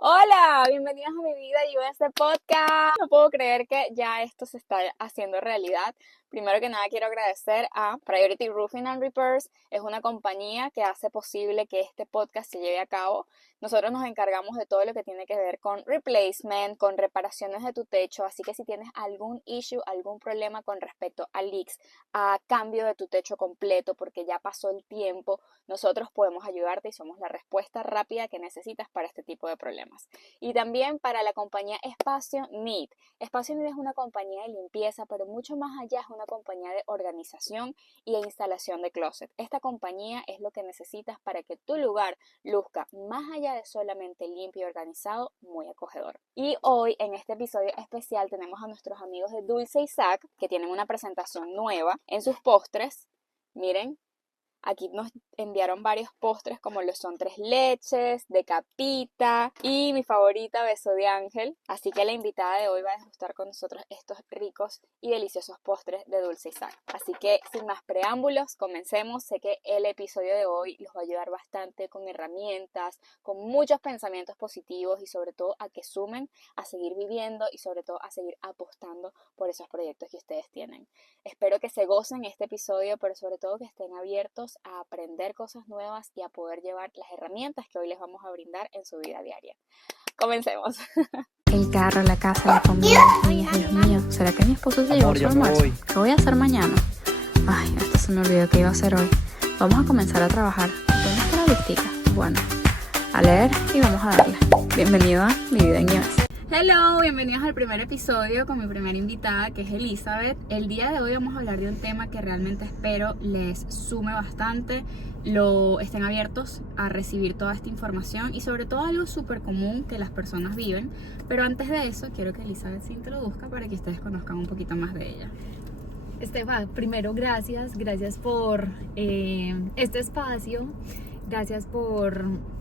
Hola, bienvenidos a mi vida y a este podcast. No puedo creer que ya esto se está haciendo realidad. Primero que nada quiero agradecer a Priority Roofing and Repairs. Es una compañía que hace posible que este podcast se lleve a cabo. Nosotros nos encargamos de todo lo que tiene que ver con replacement, con reparaciones de tu techo. Así que si tienes algún issue, algún problema con respecto a leaks, a cambio de tu techo completo porque ya pasó el tiempo, nosotros podemos ayudarte y somos la respuesta rápida que necesitas para este tipo de problemas. Y también para la compañía Espacio Neat. Espacio Neat es una compañía de limpieza, pero mucho más allá es una compañía de organización y de instalación de closet. Esta compañía es lo que necesitas para que tu lugar luzca más allá de solamente limpio y organizado, muy acogedor. Y hoy en este episodio especial tenemos a nuestros amigos de Dulce Isaac que tienen una presentación nueva en sus postres. Miren, aquí nos enviaron varios postres como lo son tres leches, de capita y mi favorita, beso de ángel. Así que la invitada de hoy va a degustar con nosotros estos ricos y deliciosos postres de Dulce Isaac. Así que sin más preámbulos, comencemos. Sé que el episodio de hoy los va a ayudar bastante con herramientas, con muchos pensamientos positivos y sobre todo a que sumen a seguir viviendo y sobre todo a seguir apostando por esos proyectos que ustedes tienen. Espero que se gocen este episodio, pero sobre todo que estén abiertos a aprender cosas nuevas y a poder llevar las herramientas que hoy les vamos a brindar en su vida diaria. Comencemos. El carro, la casa, la comida. Ay, Dios mío, ¿será que mi esposo se llevó su almuerzo? ¿Qué voy a hacer mañana? Ay, esto se me olvidó que iba a hacer hoy. Vamos a comenzar a trabajar. ¿Dónde está la listica? Bueno, a leer y vamos a darle. Bienvenido a Mi Vida en IOS. Hello, bienvenidos al primer episodio con mi primera invitada, que es Elizabeth. El día de hoy vamos a hablar de un tema que realmente espero les sume bastante, estén abiertos a recibir toda esta información y sobre todo algo súper común que las personas viven. Pero antes de eso, quiero que Elizabeth se introduzca para que ustedes conozcan un poquito más de ella. Estefa, primero gracias por este espacio. Gracias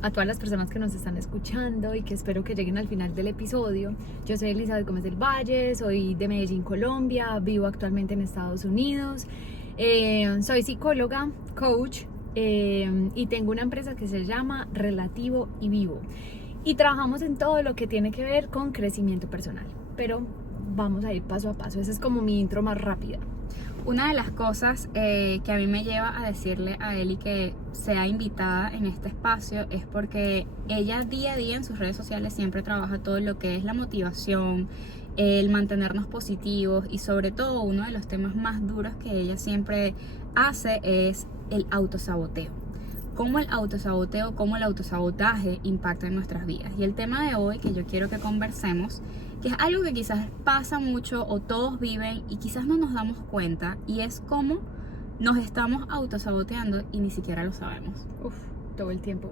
a todas las personas que nos están escuchando y que espero que lleguen al final del episodio. Yo soy Elizabeth Gómez del Valle, soy de Medellín, Colombia, vivo actualmente en Estados Unidos. Soy psicóloga, coach y tengo una empresa que se llama Relativo y Vivo. Y trabajamos en todo lo que tiene que ver con crecimiento personal. Pero vamos a ir paso a paso. Esa es como mi intro más rápida. Una de las cosas que a mí me lleva a decirle a Eli que sea invitada en este espacio es porque ella día a día en sus redes sociales siempre trabaja todo lo que es la motivación, el mantenernos positivos y sobre todo uno de los temas más duros que ella siempre hace es el autosaboteo. Cómo el autosaboteo, cómo el autosabotaje impacta en nuestras vidas. Y el tema de hoy que yo quiero que conversemos, que es algo que quizás pasa mucho o todos viven y quizás no nos damos cuenta, y es cómo nos estamos autosaboteando y ni siquiera lo sabemos. Todo el tiempo.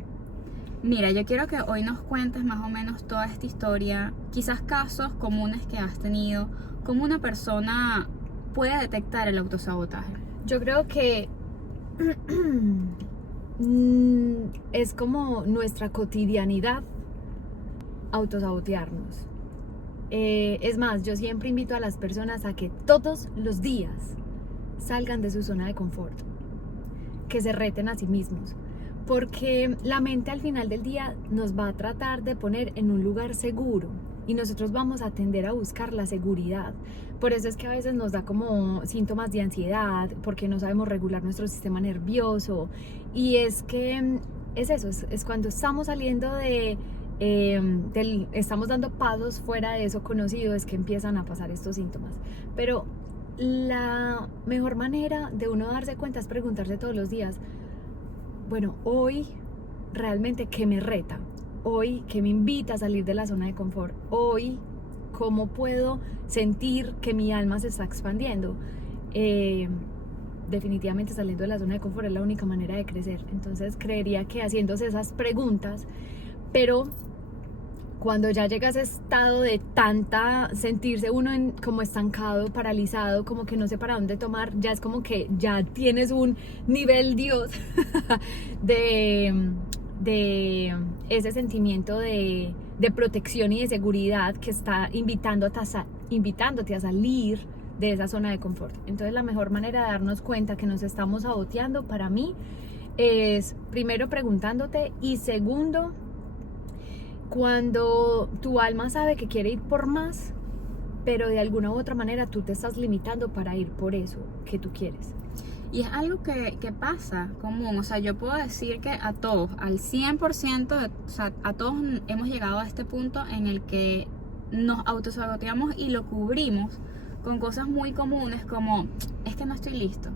Mira, yo quiero que hoy nos cuentes más o menos toda esta historia, quizás casos comunes que has tenido, cómo una persona puede detectar el autosabotaje. Yo creo que es como nuestra cotidianidad autosabotearnos. Es más, yo siempre invito a las personas a que todos los días salgan de su zona de confort, que se reten a sí mismos, porque la mente al final del día nos va a tratar de poner en un lugar seguro y nosotros vamos a tender a buscar la seguridad. Por eso es que a veces nos da como síntomas de ansiedad, porque no sabemos regular nuestro sistema nervioso. Y es que es eso, es cuando estamos saliendo estamos dando pasos fuera de eso conocido, es que empiezan a pasar estos síntomas. Pero la mejor manera de uno darse cuenta es preguntarse todos los días, bueno, hoy realmente ¿qué me reta? Hoy ¿qué me invita a salir de la zona de confort? Hoy ¿cómo puedo sentir que mi alma se está expandiendo? Definitivamente saliendo de la zona de confort es la única manera de crecer. Entonces creería que haciéndose esas preguntas, pero cuando ya llega a ese estado de sentirse uno como estancado, paralizado, como que no sé para dónde tomar, ya es como que ya tienes un nivel Dios de ese sentimiento de protección y de seguridad que está invitándote a salir de esa zona de confort. Entonces la mejor manera de darnos cuenta que nos estamos saboteando para mí es primero preguntándote y segundo cuando tu alma sabe que quiere ir por más, pero de alguna u otra manera tú te estás limitando para ir por eso que tú quieres. Y es algo que pasa común, o sea, yo puedo decir que a todos, al 100%, o sea, a todos hemos llegado a este punto en el que nos autosaboteamos y lo cubrimos con cosas muy comunes como, es que no estoy listo,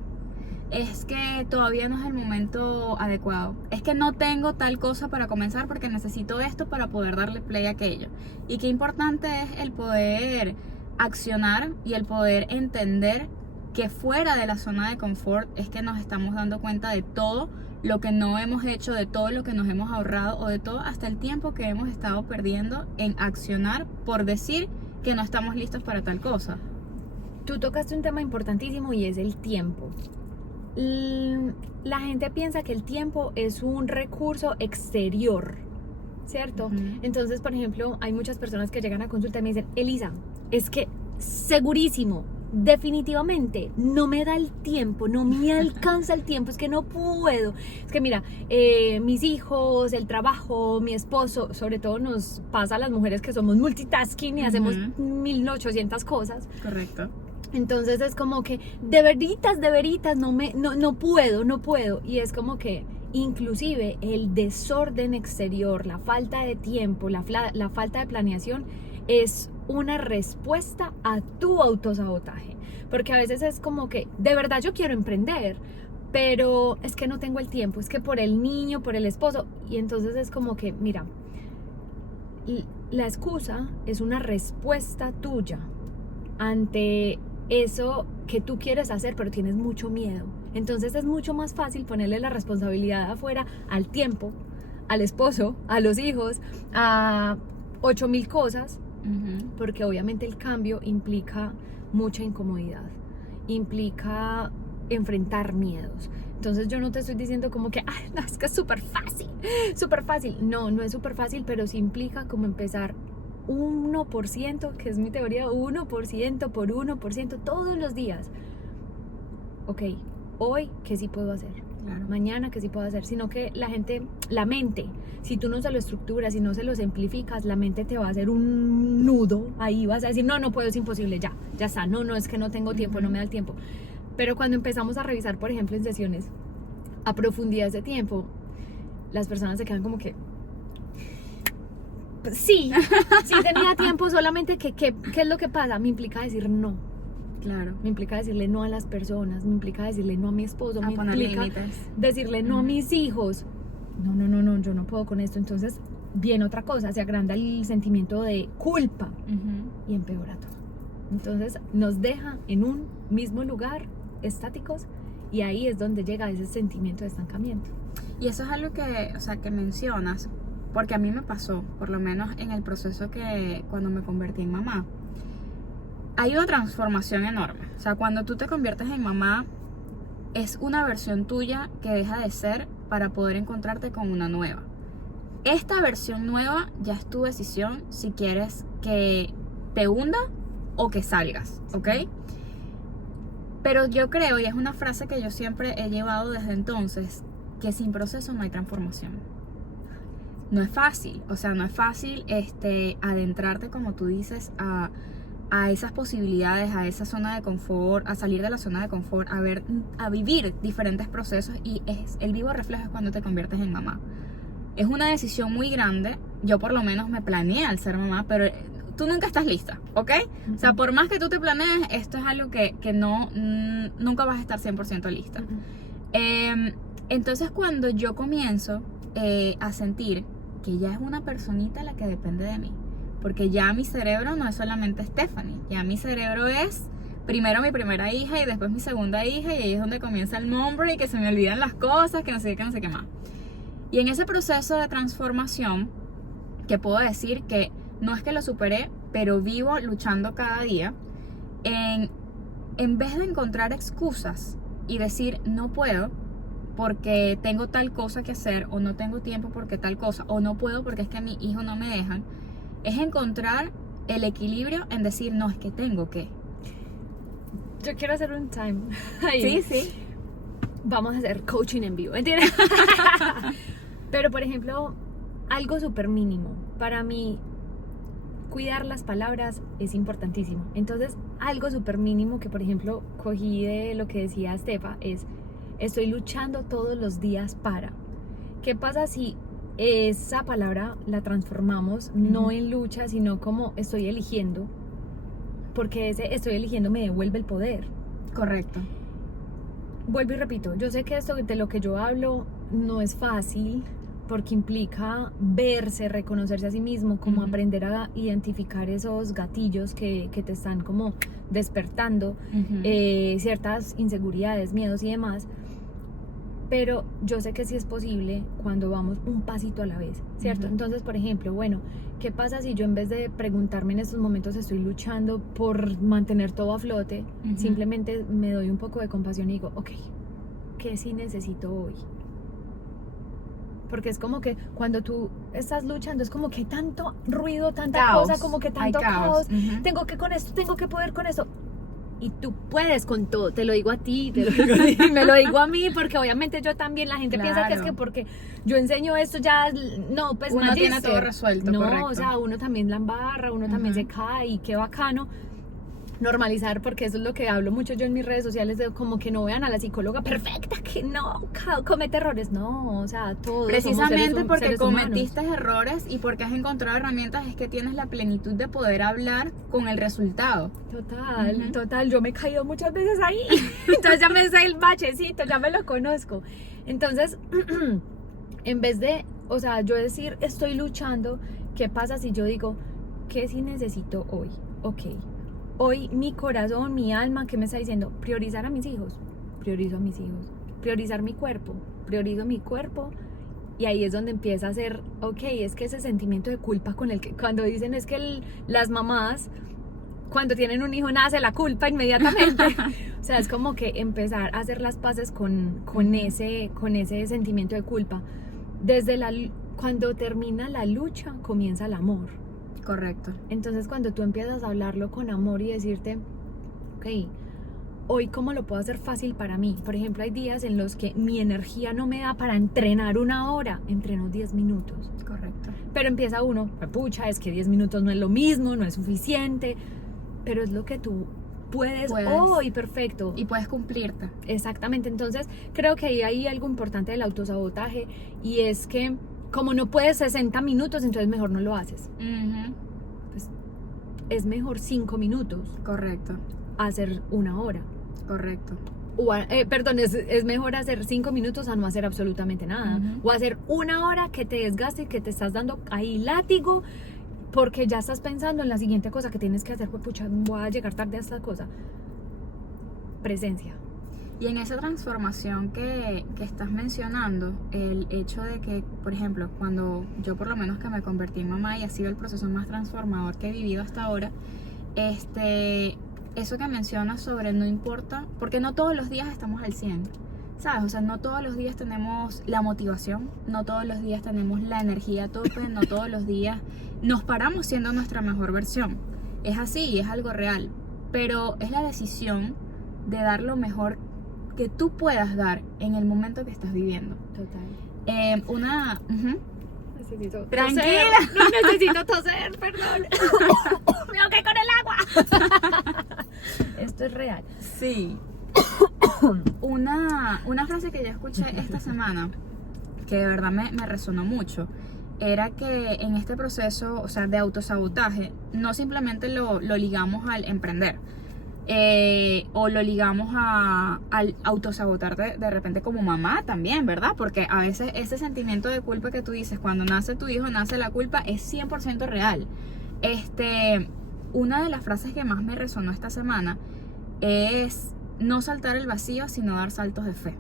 es que todavía no es el momento adecuado, es que no tengo tal cosa para comenzar porque necesito esto para poder darle play a aquello. Y qué importante es el poder accionar y el poder entender que fuera de la zona de confort es que nos estamos dando cuenta de todo lo que no hemos hecho, de todo lo que nos hemos ahorrado o de todo hasta el tiempo que hemos estado perdiendo en accionar por decir que no estamos listos para tal cosa. Tú tocaste un tema importantísimo y es el tiempo. La gente piensa que el tiempo es un recurso exterior, ¿cierto? Entonces, por ejemplo, hay muchas personas que llegan a consulta y me dicen, Elisa, es que segurísimo, definitivamente no me da el tiempo, no me alcanza el tiempo, es que no puedo, es que mira, mis hijos, el trabajo, mi esposo, sobre todo nos pasa a las mujeres que somos multitasking y hacemos 1800 cosas. Correcto. Entonces es como que de veritas no puedo, y es como que inclusive el desorden exterior, la falta de tiempo, la falta de planeación es una respuesta a tu autosabotaje, porque a veces es como que de verdad yo quiero emprender, pero es que no tengo el tiempo, es que por el niño, por el esposo, y entonces es como que mira, la excusa es una respuesta tuya ante eso que tú quieres hacer pero tienes mucho miedo. Entonces es mucho más fácil ponerle la responsabilidad afuera al tiempo, al esposo, a los hijos, a 8000 cosas, porque obviamente el cambio implica mucha incomodidad, implica enfrentar miedos. Entonces yo no te estoy diciendo como que no, es que es súper fácil. No es súper fácil, pero sí implica como empezar 1%, que es mi teoría, 1% por 1% todos los días. Ok, hoy, ¿qué sí puedo hacer? Claro. Mañana, ¿qué sí puedo hacer? Sino que la mente, si tú no se lo estructuras, si no se lo simplificas, la mente te va a hacer un nudo, ahí vas a decir, no puedo, es imposible, ya está, no, es que no tengo tiempo, no me da el tiempo. Pero cuando empezamos a revisar, por ejemplo, en sesiones a profundidad de tiempo, las personas se quedan como que, sí tenía tiempo, solamente que ¿qué es lo que pasa? Me implica decir no. Claro. Me implica decirle no a las personas, me implica decirle no a mi esposo, me implica límites. Decirle no a mis hijos. No, yo no puedo con esto. Entonces viene otra cosa, se agranda el sentimiento de culpa y empeora todo. Entonces nos deja en un mismo lugar, estáticos, y ahí es donde llega ese sentimiento de estancamiento. Y eso es algo que mencionas, porque a mí me pasó, por lo menos en el proceso que cuando me convertí en mamá, hay una transformación enorme. O sea, cuando tú te conviertes en mamá, es una versión tuya que deja de ser para poder encontrarte con una nueva. Esta versión nueva ya es tu decisión si quieres que te hunda o que salgas, ¿ok? Pero yo creo, y es una frase que yo siempre he llevado desde entonces, que sin proceso no hay transformación. No es fácil, o sea, no es fácil adentrarte, como tú dices, a esas posibilidades, a esa zona de confort, a salir de la zona de confort, a vivir diferentes procesos, y el vivo reflejo es cuando te conviertes en mamá. Es una decisión muy grande. Yo por lo menos me planeé al ser mamá, pero tú nunca estás lista, ¿ok? O sea, por más que tú te planees, esto es algo que nunca vas a estar 100% lista. Entonces cuando yo comienzo a sentir que ya es una personita la que depende de mí, porque ya mi cerebro no es solamente Stephanie, ya mi cerebro es primero mi primera hija y después mi segunda hija, y ahí es donde comienza el mom break, que se me olvidan las cosas, que no sé qué más. Y en ese proceso de transformación, que puedo decir que no es que lo superé, pero vivo luchando cada día, en vez de encontrar excusas y decir no puedo porque tengo tal cosa que hacer, o no tengo tiempo porque tal cosa, o no puedo porque es que a mi hijo no me dejan, es encontrar el equilibrio en decir, no, es que tengo que. Yo quiero hacer un time. Sí. Vamos a hacer coaching en vivo, ¿entiendes? Pero, por ejemplo, algo súper mínimo. para mí cuidar las palabras es importantísimo. Entonces, algo súper mínimo que, por ejemplo, cogí de lo que decía Estefa es: estoy luchando todos los días para. ¿Qué pasa si esa palabra la transformamos no en lucha, sino como estoy eligiendo? Porque ese estoy eligiendo me devuelve el poder. Correcto. Vuelvo y repito, yo sé que esto de lo que yo hablo no es fácil, porque implica verse, reconocerse a sí mismo, como aprender a identificar esos gatillos que te están como despertando ciertas inseguridades, miedos y demás. Pero yo sé que sí es posible cuando vamos un pasito a la vez, ¿cierto? Entonces, por ejemplo, bueno, ¿qué pasa si yo, en vez de preguntarme en estos momentos estoy luchando por mantener todo a flote, simplemente me doy un poco de compasión y digo, ok, ¿qué sí necesito hoy? Porque es como que cuando tú estás luchando es como que hay tanto ruido, tanta caos. cosa, como que tanto caos. Tengo que con esto, tengo que poder con esto. Y tú puedes con todo, te lo digo a ti, te lo digo a ti, me lo digo a mí, porque obviamente yo también, la gente piensa que es que porque yo enseño esto ya, no, pues uno magíster. tiene todo resuelto, no, correcto. O sea, uno también la embarra, uno también se cae, y qué bacano normalizar, porque eso es lo que hablo mucho yo en mis redes sociales, de como que no vean a la psicóloga perfecta, que no comete errores, no, o sea, todos precisamente porque seres cometiste errores y porque has encontrado herramientas, es que tienes la plenitud de poder hablar con el resultado. Total, yo me he caído muchas veces ahí, entonces ya me sé el bachecito, ya me lo conozco. Entonces, en vez de, o sea, yo decir estoy luchando, ¿qué pasa si yo digo qué sí necesito hoy? Ok, hoy mi corazón, mi alma, ¿qué me está diciendo? Priorizar a mis hijos, priorizo a mis hijos. Priorizar mi cuerpo, priorizo mi cuerpo. Y ahí es donde empieza a ser, ok, es que ese sentimiento de culpa con el que, cuando dicen es que las mamás, cuando tienen un hijo, nace la culpa inmediatamente. O sea, es como que empezar a hacer las paces con ese sentimiento de culpa. Cuando termina la lucha, comienza el amor. Correcto. Entonces, cuando tú empiezas a hablarlo con amor y decirte, ok, hoy cómo lo puedo hacer fácil para mí. Por ejemplo, hay días en los que mi energía no me da para entrenar 1 hora, entreno 10 minutos. Correcto. Pero empieza uno, pucha, es que 10 minutos no es lo mismo, no es suficiente, pero es lo que tú puedes hoy, perfecto. Y puedes cumplirte. Exactamente, entonces creo que ahí hay algo importante del autosabotaje, y es que como no puedes 60 minutos, entonces mejor no lo haces. Pues es mejor 5 minutos. Correcto. Hacer 1 hora. Correcto. O es mejor hacer 5 minutos a no hacer absolutamente nada. O hacer 1 hora que te desgaste y que te estás dando ahí látigo, porque ya estás pensando en la siguiente cosa que tienes que hacer. Pues pucha, voy a llegar tarde a esta cosa. Presencia. Y en esa transformación que estás mencionando, el hecho de que, por ejemplo, cuando yo por lo menos que me convertí en mamá y ha sido el proceso más transformador que he vivido hasta ahora, eso que mencionas sobre no importa, porque no todos los días estamos al 100, ¿sabes? O sea, no todos los días tenemos la motivación, no todos los días tenemos la energía a tope, no todos los días nos paramos siendo nuestra mejor versión. Es así y es algo real, pero es la decisión de dar lo mejor que tú puedas dar en el momento que estás viviendo. Total. Necesito Tranquila. toser. No necesito toser, perdón. Me ahogué con el agua. Esto es real. Sí. Una frase que yo escuché esta semana, que de verdad me resonó mucho, era que en este proceso, o sea, de autosabotaje, no simplemente lo ligamos al emprender, o lo ligamos al autosabotarte de repente como mamá también, ¿verdad? Porque a veces ese sentimiento de culpa que tú dices, cuando nace tu hijo, nace la culpa, es 100% real. Una de las frases que más me resonó esta semana es no saltar el vacío, sino dar saltos de fe.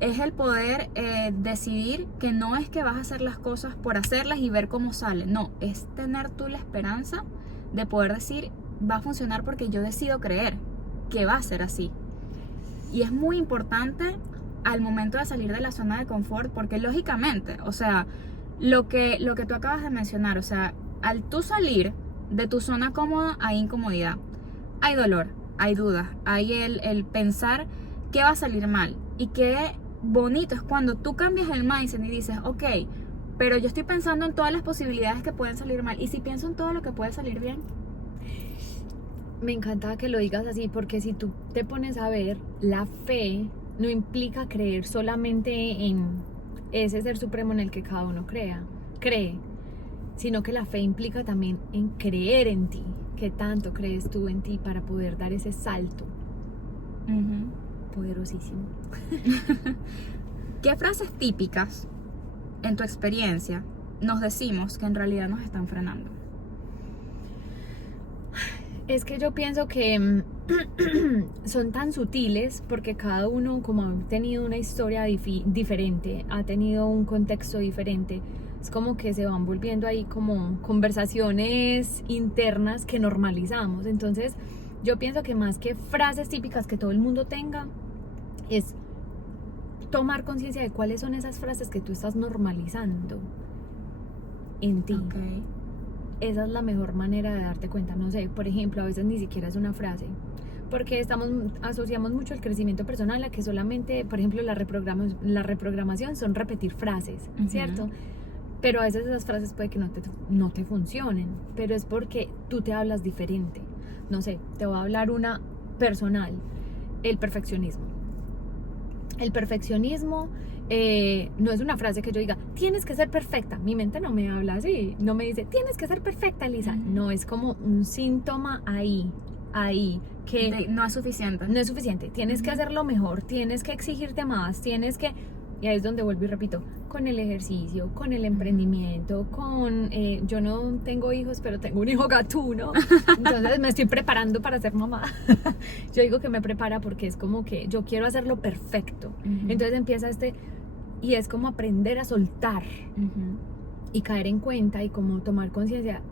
Es el poder decidir que no es que vas a hacer las cosas por hacerlas y ver cómo sale. No, es tener tú la esperanza de poder decir, va a funcionar porque yo decido creer que va a ser así. Y es muy importante al momento de salir de la zona de confort, porque lógicamente, o sea, lo que tú acabas de mencionar, o sea, al tú salir de tu zona cómoda hay incomodidad, hay dolor, hay dudas, hay el pensar que va a salir mal. Y qué bonito es cuando tú cambias el mindset y dices, ok, pero yo estoy pensando en todas las posibilidades que pueden salir mal. ¿Y si pienso en todo lo que puede salir bien? Me encanta que lo digas así, porque si tú te pones a ver, la fe no implica creer solamente en ese ser supremo en el que cada uno cree, sino que la fe implica también en creer en ti. ¿Qué tanto crees tú en ti para poder dar ese salto? Poderosísimo. ¿Qué frases típicas, en tu experiencia, nos decimos que en realidad nos están frenando? Es que yo pienso que son tan sutiles porque cada uno, como ha tenido una historia diferente, ha tenido un contexto diferente, es como que se van volviendo ahí como conversaciones internas que normalizamos. Entonces yo pienso que más que frases típicas que todo el mundo tenga, es tomar conciencia de cuáles son esas frases que tú estás normalizando en ti. Okay. Esa es la mejor manera de darte cuenta. No sé, por ejemplo, a veces ni siquiera es una frase, porque asociamos mucho el crecimiento personal a que solamente, por ejemplo, la reprogramación son repetir frases, ¿cierto? Pero a veces esas frases puede que no te funcionen, pero es porque tú te hablas diferente. No sé, te voy a hablar una personal: el perfeccionismo. El perfeccionismo no es una frase que yo diga, tienes que ser perfecta. Mi mente no me habla así, no me dice, tienes que ser perfecta, Lisa. No, es como un síntoma ahí, que no es suficiente. No es suficiente, tienes que hacerlo mejor, tienes que exigirte más, tienes que... Y ahí es donde vuelvo y repito, con el ejercicio, con el emprendimiento, con... yo no tengo hijos, pero tengo un hijo gatuno, entonces me estoy preparando para ser mamá. Yo digo que me prepara porque es como que yo quiero hacerlo perfecto. Entonces empieza y es como aprender a soltar y caer en cuenta y como tomar conciencia.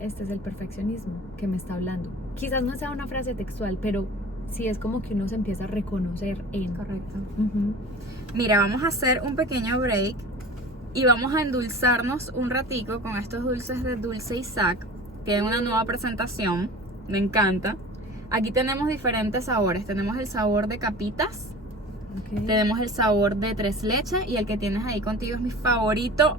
Este es el perfeccionismo que me está hablando. Quizás no sea una frase textual, pero sí es como que uno se empieza a reconocer en... Correcto. Mira, vamos a hacer un pequeño break y vamos a endulzarnos un ratico con estos dulces de Dulce Isaac, que es una nueva presentación. Me encanta. Aquí tenemos diferentes sabores. Tenemos el sabor de capitas, tenemos el sabor de tres leches, y el que tienes ahí contigo es mi favorito,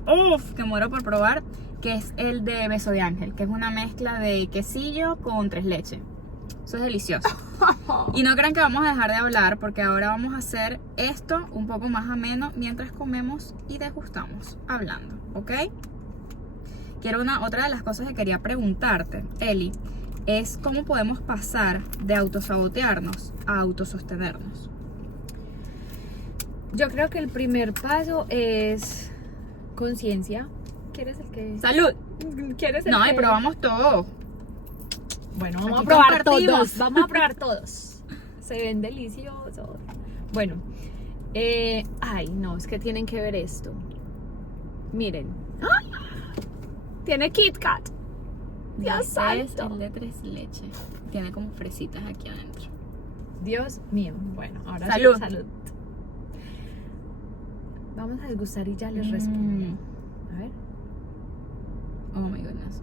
que muero por probar, que es el de beso de ángel, que es una mezcla de quesillo con tres leches. Eso es delicioso. Y no crean que vamos a dejar de hablar, porque ahora vamos a hacer esto un poco más ameno mientras comemos y degustamos hablando, ¿ok? Otra de las cosas que quería preguntarte, Eli, es cómo podemos pasar de autosabotearnos a autosostenernos. Yo creo que el primer paso es conciencia. ¿Quieres el que...? ¡Salud! ¿Quieres el No, que...? probamos todo. Bueno, vamos Aquí a probar compartimos. todos. Vamos a probar todos. Se ven deliciosos. Bueno, ay, no, es que tienen que ver esto. Miren. ¡Ah! Tiene Kit Kat. Dios Este es santo. el de tres leches. Tiene como fresitas aquí adentro. Dios mío. Bueno, ahora Salud. sí, salud. Vamos a degustar y ya les respondo. A ver. Oh my goodness.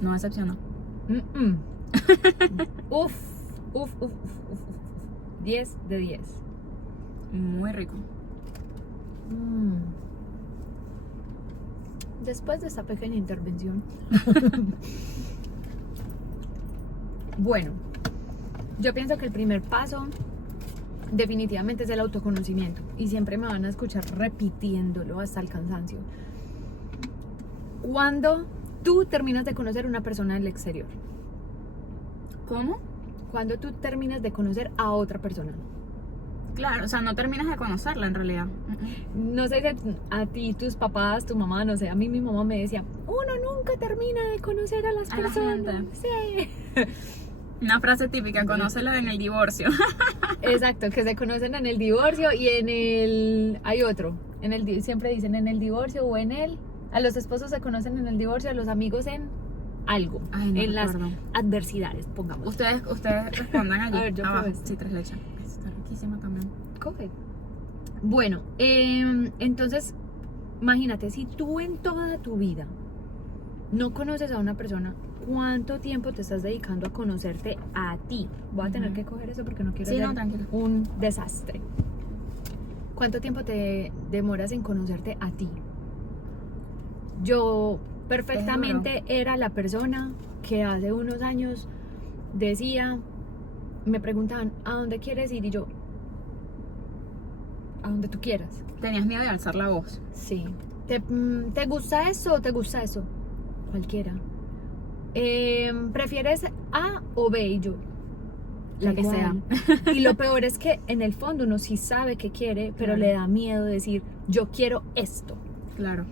No decepcionó. Uf. 10 de 10. Muy rico. Después de esta pequeña intervención. Bueno, yo pienso que el primer paso definitivamente es el autoconocimiento, y siempre me van a escuchar repitiéndolo hasta el cansancio. Cuando tú terminas de conocer a una persona del exterior. ¿Cómo? Cuando tú terminas de conocer a otra persona. Claro, o sea, no terminas de conocerla en realidad. No sé si a ti, tus papás, tu mamá, no sé, a mí mi mamá me decía, uno nunca termina de conocer a las A la personas. gente. Sí. Una frase típica, conócela en el divorcio. Exacto, que se conocen en el divorcio y en el... Hay otro, siempre dicen en el divorcio o en el... A los esposos se conocen en el divorcio, a los amigos en algo. Ay, no en recuerdo. las adversidades, pongamos. Ustedes respondan allí. A ver, yo abajo. pruebo esto. Sí, tres leches. Está riquísima también. Coge. Bueno, entonces, imagínate, si tú en toda tu vida no conoces a una persona, ¿cuánto tiempo te estás dedicando a conocerte a ti? Voy a tener que coger eso porque no quiero Sí, hacer no, tranquila. un desastre. ¿cuánto tiempo te demoras en conocerte a ti? Yo perfectamente era la persona que hace unos años decía, me preguntaban, ¿a dónde quieres ir? Y yo, a donde tú quieras. Tenías miedo de alzar la voz. Sí. ¿Te gusta eso o te gusta eso? Cualquiera. ¿Prefieres A o B? Y yo, La que sea. Y lo peor es que en el fondo uno sí sabe qué quiere, pero Claro. le da miedo decir, yo quiero esto. Claro.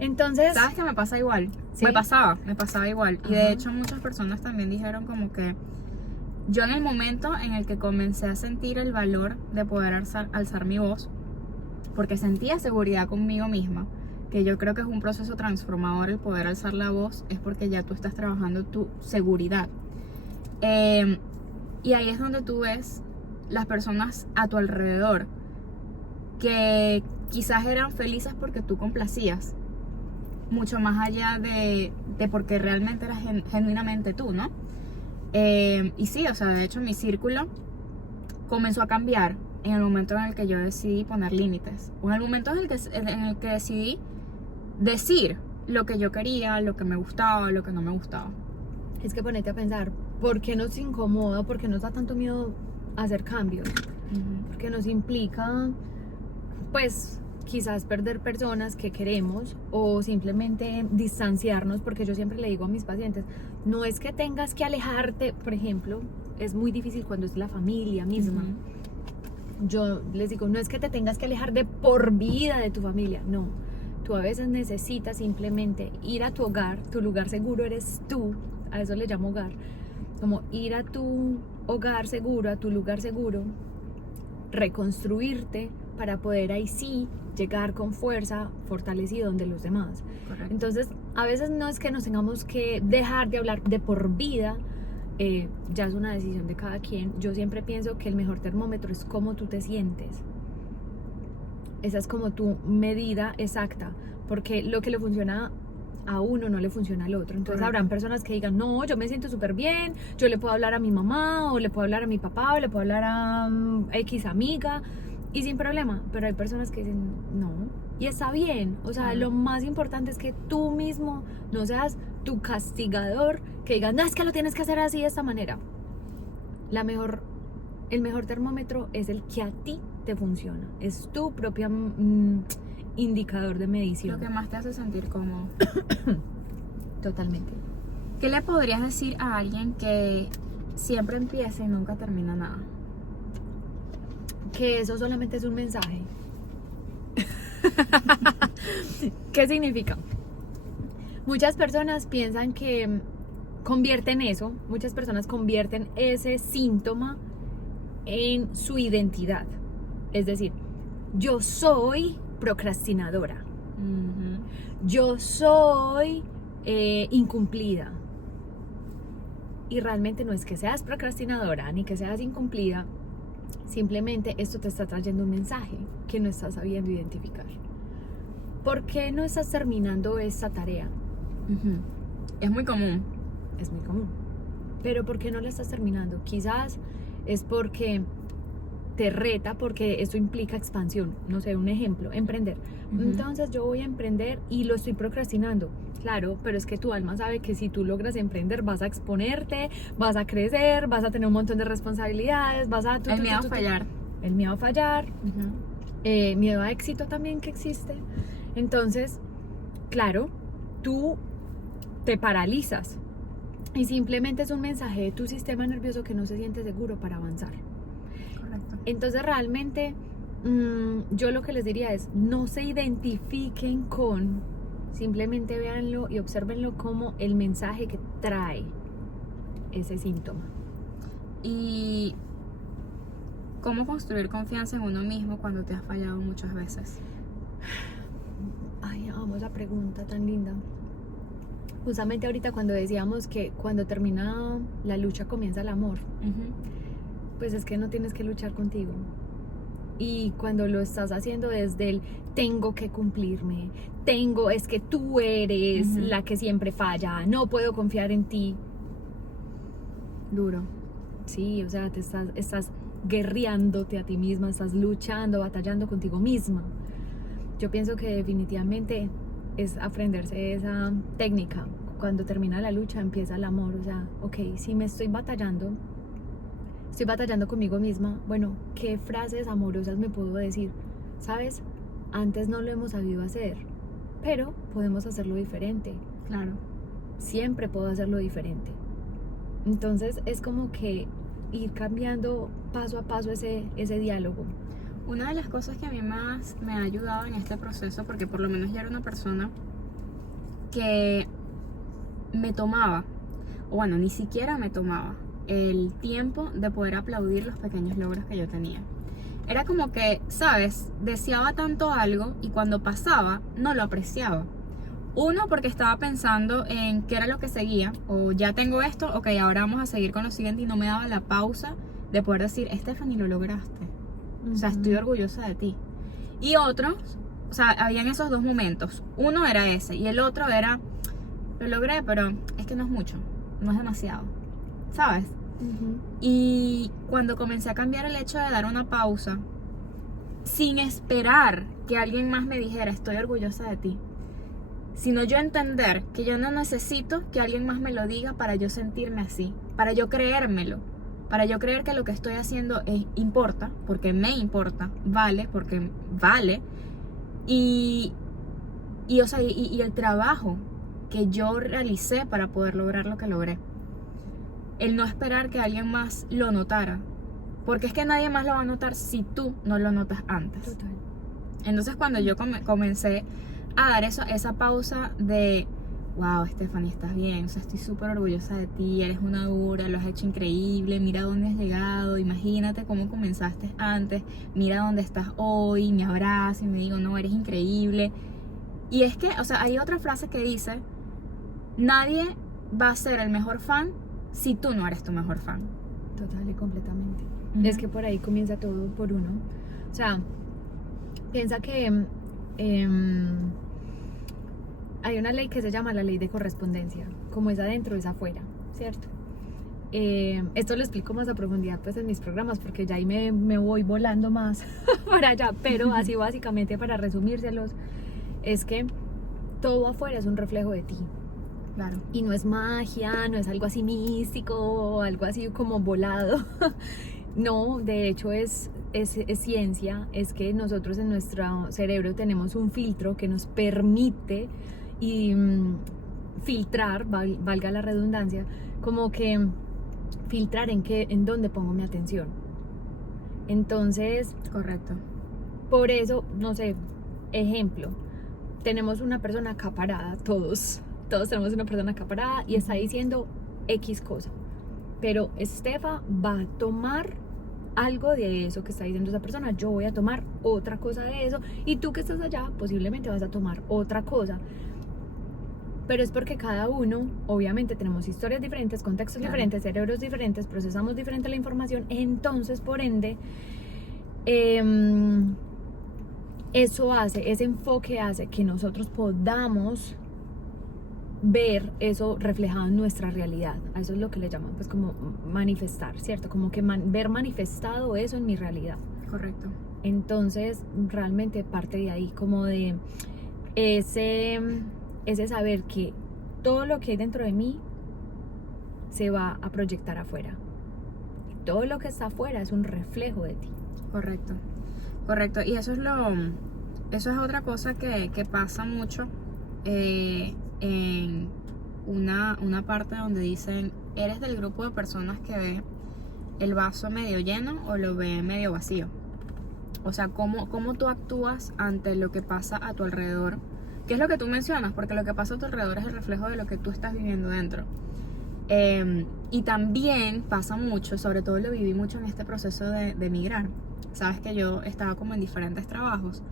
Entonces, ¿Sabes que me pasa igual? ¿Sí? Me pasaba igual. Y Ajá. de hecho muchas personas también dijeron como que yo en el momento en el que comencé a sentir el valor de poder alzar mi voz, porque sentía seguridad conmigo misma, que yo creo que es un proceso transformador el poder alzar la voz, es porque ya tú estás trabajando tu seguridad. Y ahí es donde tú ves las personas a tu alrededor que quizás eran felices porque tú complacías, mucho más allá de porque realmente eras genuinamente tú, ¿no? Y sí, o sea, de hecho mi círculo comenzó a cambiar en el momento en el que yo decidí poner límites, o en el momento en el que decidí decir lo que yo quería, lo que me gustaba, lo que no me gustaba. es que ponete a pensar, ¿por qué nos incomoda? ¿Por qué nos da tanto miedo hacer cambios? Porque nos implica, pues, quizás perder personas que queremos o simplemente distanciarnos, porque yo siempre le digo a mis pacientes, no es que tengas que alejarte, por ejemplo, es muy difícil cuando es la familia misma. Yo les digo, no es que te tengas que alejar de por vida de tu familia, no. Tú a veces necesitas simplemente ir a tu hogar, tu lugar seguro eres tú, a eso le llamo hogar, como ir a tu hogar seguro, a tu lugar seguro, reconstruirte para poder ahí sí llegar con fuerza, fortalecido donde los demás. Correcto. Entonces, a veces no es que nos tengamos que dejar de hablar de por vida, ya es una decisión de cada quien. Yo siempre pienso que el mejor termómetro es cómo tú te sientes. Esa es como tu medida exacta, porque lo que le funciona a uno no le funciona al otro. Entonces Correcto. habrán personas que digan, no, yo me siento súper bien, yo le puedo hablar a mi mamá, o le puedo hablar a mi papá, o le puedo hablar a X amiga, y sin problema. Pero hay personas que dicen, no, y está bien. O sea, lo más importante es que tú mismo no seas tu castigador, que digas, no, es que lo tienes que hacer así, de esta manera. El mejor termómetro es el que a ti te funciona. Es tu propia indicador de medición. Lo que más te hace sentir cómodo. Totalmente. ¿Qué le podrías decir a alguien que siempre empieza y nunca termina nada? Que eso solamente es un mensaje. ¿Qué significa? Muchas personas piensan que convierten eso, muchas personas convierten ese síntoma en su identidad. Es decir, yo soy procrastinadora, yo soy incumplida. Y realmente no es que seas procrastinadora ni que seas incumplida, simplemente esto te está trayendo un mensaje que no estás sabiendo identificar. ¿Por qué no estás terminando esta tarea? Es muy común. Es muy común. Pero ¿por qué no la estás terminando? Quizás es porque te reta, porque esto implica expansión. No sé, un ejemplo, emprender. Entonces yo voy a emprender y lo estoy procrastinando. Claro, pero es que tu alma sabe que si tú logras emprender vas a exponerte, vas a crecer, vas a tener un montón de responsabilidades, vas a... El miedo a fallar. El miedo a fallar, miedo a éxito también que existe. Entonces, claro, tú te paralizas y simplemente es un mensaje de tu sistema nervioso que no se siente seguro para avanzar. Correcto. Entonces realmente yo lo que les diría es no se identifiquen con, simplemente véanlo y obsérvenlo como el mensaje que trae ese síntoma. Y cómo construir confianza en uno mismo cuando te has fallado muchas veces. Ay, amo esa pregunta tan linda. Justamente ahorita cuando decíamos que cuando termina la lucha comienza el amor, pues es que no tienes que luchar contigo. Y cuando lo estás haciendo desde el tengo que cumplirme, es que tú eres la que siempre falla, no puedo confiar en ti. Duro. Sí, o sea, te estás guerreándote a ti misma, estás luchando, batallando contigo misma. Yo pienso que definitivamente es aprenderse esa técnica. Cuando termina la lucha empieza el amor. O sea, ok, si me estoy batallando conmigo misma, bueno, ¿qué frases amorosas me puedo decir? ¿Sabes? Antes no lo hemos sabido hacer, pero podemos hacerlo diferente. Claro. Siempre puedo hacerlo diferente. Entonces es como que ir cambiando paso a paso ese diálogo. Una de las cosas que a mí más me ha ayudado en este proceso, porque por lo menos yo era una persona que me tomaba, o bueno, ni siquiera me tomaba el tiempo de poder aplaudir los pequeños logros que yo tenía. Era como que, ¿sabes? Deseaba tanto algo y cuando pasaba no lo apreciaba. Uno, porque estaba pensando en qué era lo que seguía, o ya tengo esto, ok, ahora vamos a seguir con lo siguiente, y no me daba la pausa de poder decir, Stephanie, lo lograste. O sea, estoy orgullosa de ti. Y otros, o sea, habían esos dos momentos. Uno era ese y el otro era, lo logré, pero es que no es mucho, no es demasiado, ¿sabes? Y cuando comencé a cambiar el hecho de dar una pausa, sin esperar que alguien más me dijera, estoy orgullosa de ti, sino yo entender que yo no necesito que alguien más me lo diga para yo sentirme así, para yo creérmelo, para yo creer que lo que estoy haciendo importa, porque me importa, vale, porque vale, y el trabajo que yo realicé para poder lograr lo que logré. El no esperar que alguien más lo notara, porque es que nadie más lo va a notar si tú no lo notas antes. Total. Entonces cuando yo comencé a dar esa pausa de wow, Stephanie, estás bien, o sea, estoy súper orgullosa de ti, eres una dura, lo has hecho increíble, mira dónde has llegado, imagínate cómo comenzaste antes, mira dónde estás hoy, me abrazo y me digo, no, eres increíble. Y es que, o sea, hay otra frase que dice, nadie va a ser el mejor fan si tú no eres tu mejor fan. Total y completamente. Es que por ahí comienza todo por uno. O sea, piensa que hay una ley que se llama la ley de correspondencia. Como es adentro, es afuera, ¿cierto? Esto lo explico más a profundidad pues en mis programas, porque ya ahí me voy volando más para allá. Pero así básicamente, para resumírselos, es que todo afuera es un reflejo de ti. Claro. Y no es magia, no es algo así místico, algo así como volado. No, de hecho es ciencia. Es que nosotros en nuestro cerebro tenemos un filtro que nos permite filtrar, valga la redundancia, como que filtrar en dónde pongo mi atención. Entonces, correcto. Por eso, no sé, ejemplo, tenemos una persona acaparada, todos tenemos una persona acaparada y está diciendo X cosa, pero Estefa va a tomar algo de eso que está diciendo esa persona, yo voy a tomar otra cosa de eso, y tú que estás allá posiblemente vas a tomar otra cosa, pero es porque cada uno, obviamente tenemos historias diferentes, contextos diferentes, cerebros diferentes, procesamos diferente la información, entonces por ende eso hace, ese enfoque hace que nosotros podamos ver eso reflejado en nuestra realidad. A eso es lo que le llaman pues como manifestar, ¿cierto? Como que ver manifestado eso en mi realidad. Correcto. Entonces realmente parte de ahí, como de ese saber que todo lo que hay dentro de mí se va a proyectar afuera. Todo lo que está afuera es un reflejo de ti. Correcto. Y eso es otra cosa que pasa mucho en una parte donde dicen, ¿eres del grupo de personas que ve el vaso medio lleno o lo ve medio vacío? O sea, ¿cómo tú actúas ante lo que pasa a tu alrededor? ¿Qué es lo que tú mencionas? Porque lo que pasa a tu alrededor es el reflejo de lo que tú estás viviendo dentro. Y también pasa mucho, sobre todo lo viví mucho en este proceso de emigrar. Sabes que yo estaba como en diferentes trabajos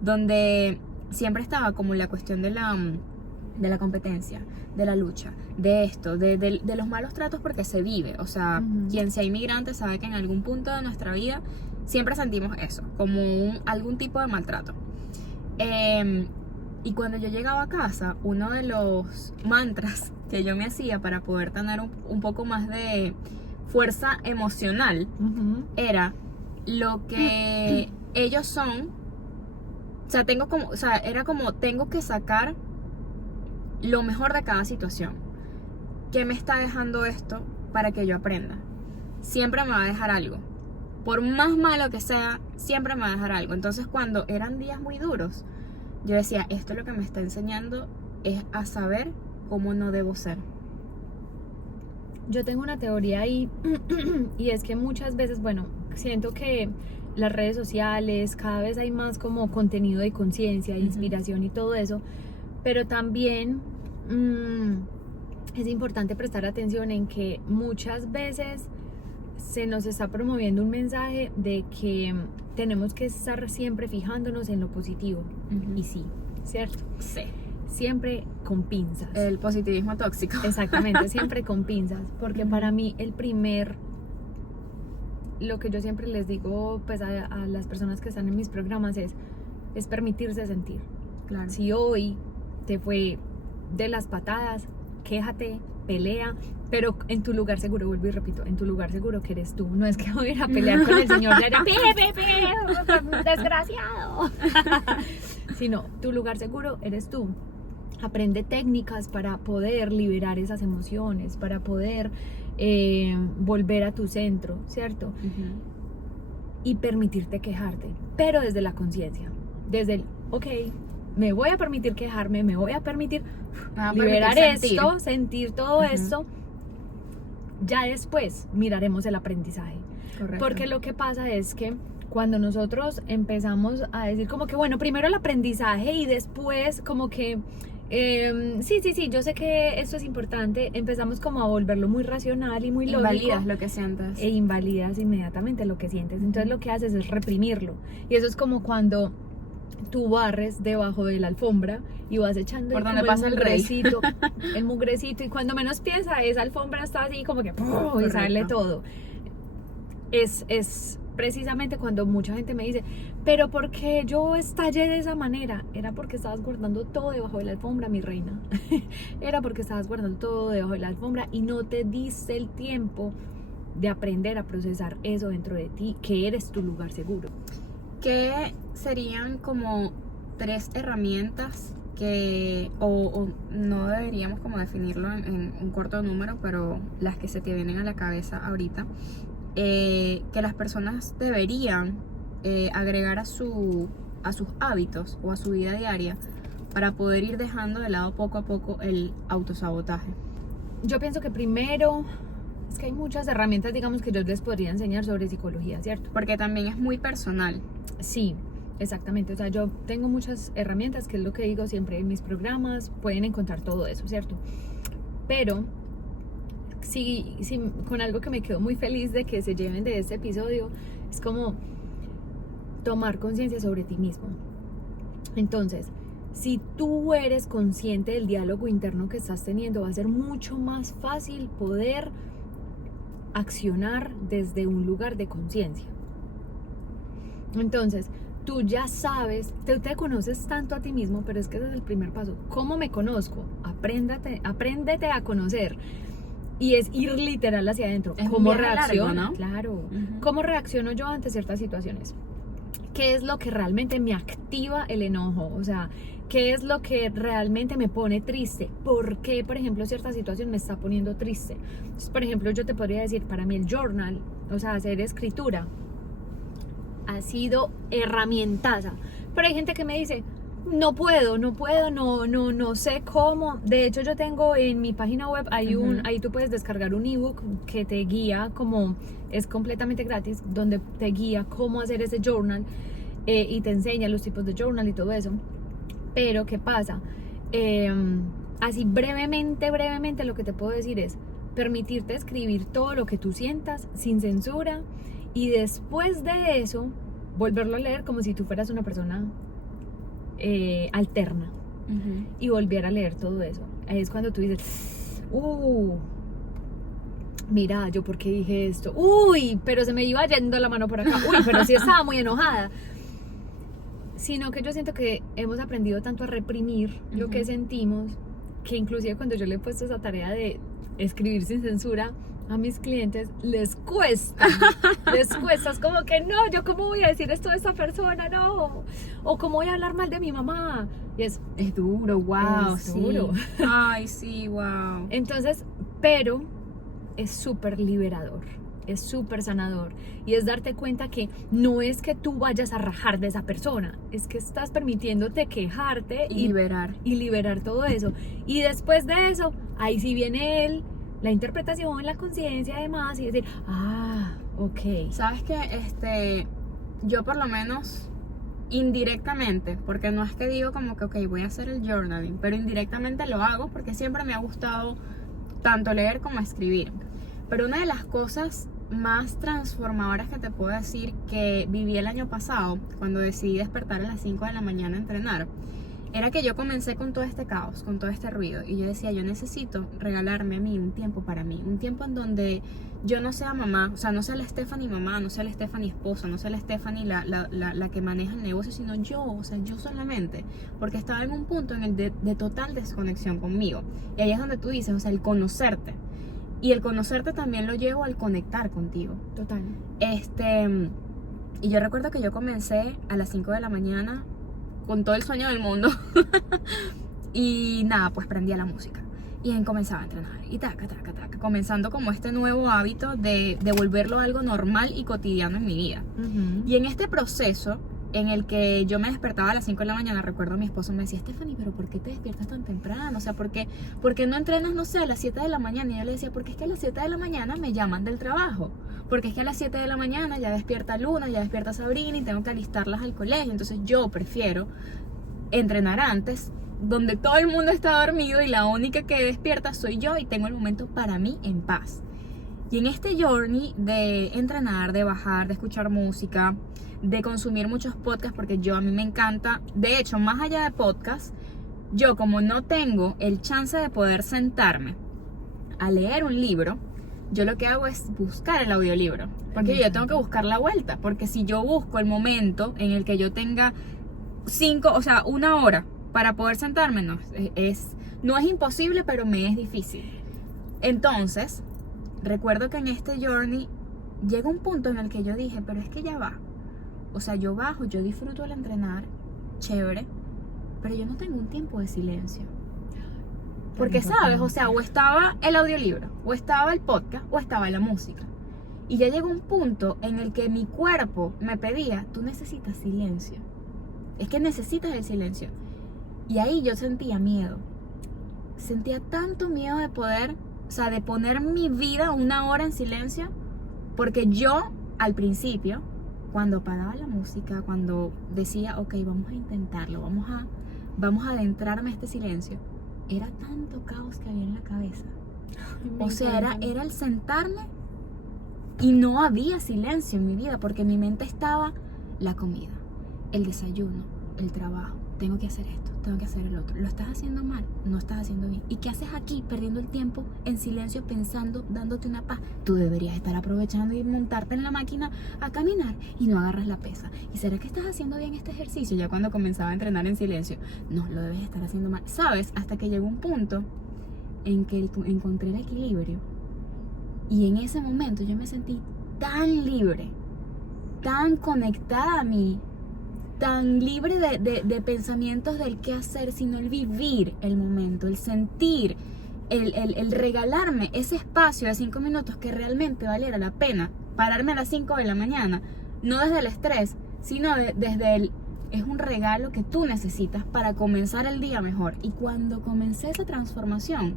donde siempre estaba como la cuestión de la competencia, de la lucha, de esto, de los malos tratos, porque se vive. O sea, quien sea inmigrante sabe que en algún punto de nuestra vida siempre sentimos eso, como algún tipo de maltrato. Y cuando yo llegaba a casa, uno de los mantras que yo me hacía para poder tener un poco más de fuerza emocional era lo que ellos son. O sea, era como tengo que sacar lo mejor de cada situación. ¿Qué me está dejando esto para que yo aprenda? Siempre me va a dejar algo. Por más malo que sea, siempre me va a dejar algo. Entonces, cuando eran días muy duros, yo decía, esto lo que me está enseñando es a saber cómo no debo ser. Yo tengo una teoría ahí y es que muchas veces, bueno, siento que las redes sociales, cada vez hay más como contenido de conciencia, inspiración y todo eso, pero también es importante prestar atención en que muchas veces se nos está promoviendo un mensaje de que tenemos que estar siempre fijándonos en lo positivo. Y sí, ¿cierto? Sí. Siempre con pinzas. El positivismo tóxico. Exactamente, siempre con pinzas. Porque para mí lo que yo siempre les digo pues a las personas que están en mis programas es permitirse sentir. Claro. Si hoy te fue de las patadas, quéjate, pelea, pero en tu lugar seguro, vuelvo y repito, en tu lugar seguro que eres tú. No es que voy a ir a pelear con el señor de allá, desgraciado. Sino, tu lugar seguro eres tú. Aprende técnicas para poder liberar esas emociones, para poder volver a tu centro, ¿cierto? Y permitirte quejarte, pero desde la conciencia, desde el, ok, me voy a permitir quejarme, me voy a permitir liberar esto, sentir todo esto. Ya después miraremos el aprendizaje. Correcto. Porque lo que pasa es que cuando nosotros empezamos a decir como que bueno, primero el aprendizaje y después como que sí, yo sé que esto es importante, empezamos como a volverlo muy racional y muy lógico. Invalidas lo que sientas. E invalidas inmediatamente lo que sientes. Entonces lo que haces es reprimirlo. Y eso es como cuando tú barres debajo de la alfombra y vas echando por donde pasa el mugrecito, el mugrecito, y cuando menos piensa esa alfombra está así como que ¡pum! Y sale todo. Es precisamente cuando mucha gente me dice, pero ¿por qué yo estallé de esa manera? Era porque estabas guardando todo debajo de la alfombra, mi reina. Era porque estabas guardando todo debajo de la alfombra y no te diste el tiempo de aprender a procesar eso dentro de ti, que eres tu lugar seguro. ¿Qué serían como 3 herramientas que, o no deberíamos como definirlo en un corto número, pero las que se te vienen a la cabeza ahorita, que las personas deberían agregar a sus hábitos o a su vida diaria para poder ir dejando de lado poco a poco el autosabotaje? Yo pienso que primero, es que hay muchas herramientas, digamos, que yo les podría enseñar sobre psicología, ¿cierto? Porque también es muy personal. Sí, exactamente. O sea, yo tengo muchas herramientas, que es lo que digo siempre en mis programas, pueden encontrar todo eso, ¿cierto? Pero sí, con algo que me quedo muy feliz de que se lleven de este episodio, es como tomar conciencia sobre ti mismo. Entonces, si tú eres consciente del diálogo interno que estás teniendo, va a ser mucho más fácil poder accionar desde un lugar de conciencia. Entonces, tú ya sabes, te conoces tanto a ti mismo, pero es que ese es el primer paso. ¿Cómo me conozco? Apréndete a conocer. Y es ir literal hacia adentro. Es ¿Cómo un viaje reacciono? largo, ¿no? Claro. ¿Cómo reacciono yo ante ciertas situaciones? ¿Qué es lo que realmente me activa el enojo? O sea, ¿qué es lo que realmente me pone triste? ¿Por qué, por ejemplo, cierta situación me está poniendo triste? Entonces, por ejemplo, yo te podría decir, para mí el journal, o sea, hacer escritura, ha sido herramientaza. Pero hay gente que me dice, no puedo, no sé cómo. De hecho, yo tengo en mi página web, ahí tú puedes descargar un ebook que te guía, como es completamente gratis, donde te guía cómo hacer ese journal y te enseña los tipos de journal y todo eso. Pero, ¿qué pasa? Así brevemente lo que te puedo decir es permitirte escribir todo lo que tú sientas sin censura, y después de eso volverlo a leer como si tú fueras una persona alterna, y volver a leer todo eso. Ahí es cuando tú dices, mira, yo por qué dije esto, pero se me iba yendo la mano por acá, pero sí estaba muy enojada. Sino que yo siento que hemos aprendido tanto a reprimir lo que sentimos, que inclusive cuando yo le he puesto esa tarea de escribir sin censura, a mis clientes les cuesta, es como que no, yo cómo voy a decir esto de esta persona, no, o cómo voy a hablar mal de mi mamá, y es duro, wow, es duro. Ay, sí, wow. Entonces, pero es súper liberador, es súper sanador, y es darte cuenta que no es que tú vayas a rajar de esa persona, es que estás permitiéndote quejarte Y liberar todo eso, y después de eso, ahí sí viene la interpretación, la conciencia además, y decir, ok. Sabes que yo por lo menos indirectamente, porque no es que digo como que ok, voy a hacer el journaling, pero indirectamente lo hago porque siempre me ha gustado tanto leer como escribir. Pero una de las cosas más transformadoras que te puedo decir que viví el año pasado, cuando decidí despertar a las 5 de la mañana a entrenar, era que yo comencé con todo este caos, con todo este ruido, y yo decía, yo necesito regalarme a mí un tiempo para mí, un tiempo en donde yo no sea mamá, o sea, no sea la Stephanie mamá, no sea la Stephanie esposa, no sea la Stephanie la que maneja el negocio, sino yo, o sea, yo solamente, porque estaba en un punto en el de total desconexión conmigo, y ahí es donde tú dices, o sea, el conocerte, y el conocerte también lo llevo al conectar contigo. Total. Y yo recuerdo que yo comencé a las 5 de la mañana con todo el sueño del mundo y nada, pues prendía la música y comenzaba a entrenar y taca, comenzando como este nuevo hábito de volverlo algo normal y cotidiano en mi vida. Y en este proceso en el que yo me despertaba a las 5 de la mañana, recuerdo a mi esposo me decía, Stephanie, pero ¿por qué te despiertas tan temprano? O sea, ¿por qué no entrenas, no sé, a las 7 de la mañana? Y yo le decía, porque es que a las 7 de la mañana me llaman del trabajo, porque es que a las 7 de la mañana ya despierta Luna, ya despierta Sabrina y tengo que alistarlas al colegio, entonces yo prefiero entrenar antes, donde todo el mundo está dormido y la única que despierta soy yo y tengo el momento para mí en paz. Y en este journey de entrenar, de bajar, de escuchar música, de consumir muchos podcasts, porque a mí me encanta, de hecho, más allá de podcasts, yo como no tengo el chance de poder sentarme a leer un libro, yo lo que hago es buscar el audiolibro, porque yo tengo que buscar la vuelta, porque si yo busco el momento en el que yo tenga 1 hora para poder sentarme, no es imposible, pero me es difícil. Entonces, recuerdo que en este journey llega un punto en el que yo dije, pero es que ya va. O sea, yo bajo, yo disfruto el entrenar, chévere, pero yo no tengo un tiempo de silencio. Porque, ¿sabes? O sea, o estaba el audiolibro, o estaba el podcast, o estaba la música. Y ya llegó un punto en el que mi cuerpo me pedía, tú necesitas silencio. Es que necesitas el silencio. Y ahí yo sentía miedo. Sentía tanto miedo de poder, o sea, de poner mi vida 1 hora en silencio, porque yo, al principio, cuando apagaba la música, cuando decía, ok, vamos a intentarlo, vamos a adentrarme a este silencio, era tanto caos que había en la cabeza. O sea, era el sentarme y no había silencio en mi vida, porque en mi mente estaba la comida, el desayuno, el trabajo, tengo que hacer esto, tengo que hacer el otro. Lo estás haciendo mal, no estás haciendo bien. ¿Y qué haces aquí perdiendo el tiempo en silencio, pensando, dándote una paz? Tú deberías estar aprovechando y montarte en la máquina a caminar y no agarras la pesa. ¿Y será que estás haciendo bien este ejercicio? Ya cuando comenzaba a entrenar en silencio, no, lo debes estar haciendo mal. ¿Sabes? Hasta que llegó un punto en que encontré el equilibrio, y en ese momento yo me sentí tan libre, tan conectada a mí, tan libre de pensamientos del qué hacer, sino el vivir el momento, el sentir, el regalarme ese espacio de 5 minutos que realmente valiera la pena pararme a las 5 de la mañana, no desde el estrés, sino desde el, es un regalo que tú necesitas para comenzar el día mejor. Y cuando comencé esa transformación,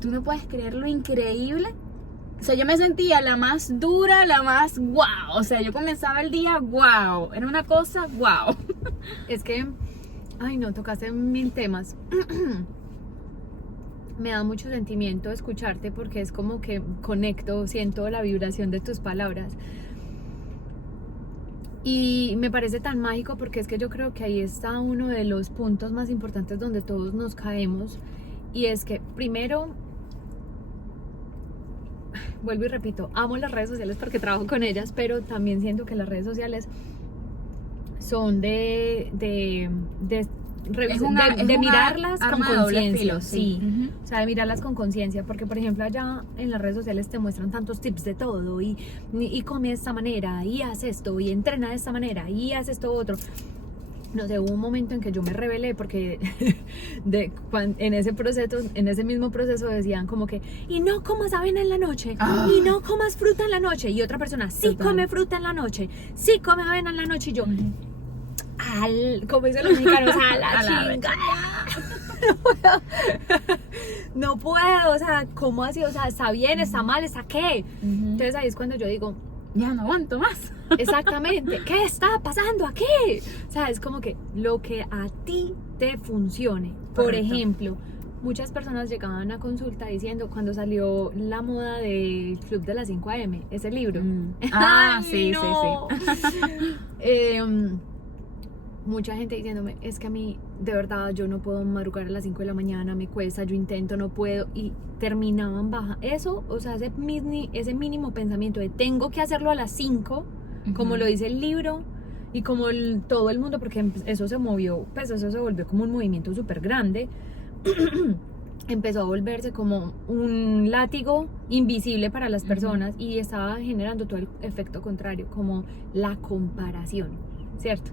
tú no puedes creer lo increíble. O sea, yo me sentía la más dura, la más wow. O sea, yo comenzaba el día wow. Era una cosa wow. Es que, ay no, tocaste 1000 temas. Me da mucho sentimiento escucharte, porque es como que conecto, siento la vibración de tus palabras. Y me parece tan mágico, porque es que yo creo que ahí está uno de los puntos más importantes donde todos nos caemos. Y es que, primero, vuelvo y repito, amo las redes sociales porque trabajo con ellas, pero también siento que las redes sociales son de de mirarlas con conciencia, sí. Uh-huh. O sea, de mirarlas con conciencia, porque por ejemplo allá en las redes sociales te muestran tantos tips de todo y come de esta manera, y haz esto, y entrena de esta manera, y haz esto otro. No sé, hubo un momento en que yo me rebelé porque en ese mismo proceso decían como que y no comas avena en la noche, y no comas fruta en la noche, y otra persona, sí come fruta en la noche, sí come avena en la noche, y yo, como dicen los mexicanos, a la chingada. No puedo, o sea, ¿cómo así? O sea, ¿está bien, está mal, está qué? Entonces ahí es cuando yo digo, ya no aguanto más. Exactamente, ¿qué está pasando aquí? O sea, es como que lo que a ti te funcione. Por Correcto. ejemplo, muchas personas llegaban a consulta diciendo cuando salió la moda del Club de las 5 AM, ese libro. Ah, Ay, sí, no. sí. Mucha gente diciéndome, es que a mí, de verdad, yo no puedo madrugar a las 5 de la mañana, me cuesta, yo intento, no puedo, y terminaban baja. Eso, o sea, ese mínimo pensamiento de tengo que hacerlo a las 5, como lo dice el libro, y como todo el mundo, porque eso se movió, pues eso se volvió como un movimiento súper grande, empezó a volverse como un látigo invisible para las personas y estaba generando todo el efecto contrario, como la comparación, ¿cierto?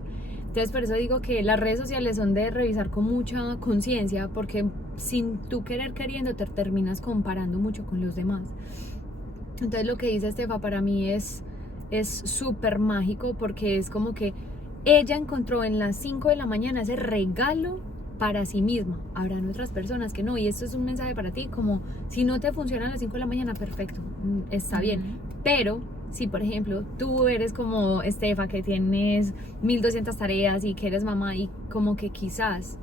Entonces por eso digo que las redes sociales son de revisar con mucha conciencia, porque sin tú queriendo te terminas comparando mucho con los demás. Entonces lo que dice Estefa para mí es súper mágico, porque es como que ella encontró en las 5 de la mañana ese regalo para sí misma. Habrán otras personas que no, y esto es un mensaje para ti, como si no te funciona a las 5 de la mañana, perfecto, está bien, pero si por ejemplo tú eres como Estefa, que tienes 1200 tareas y que eres mamá, y como que quizás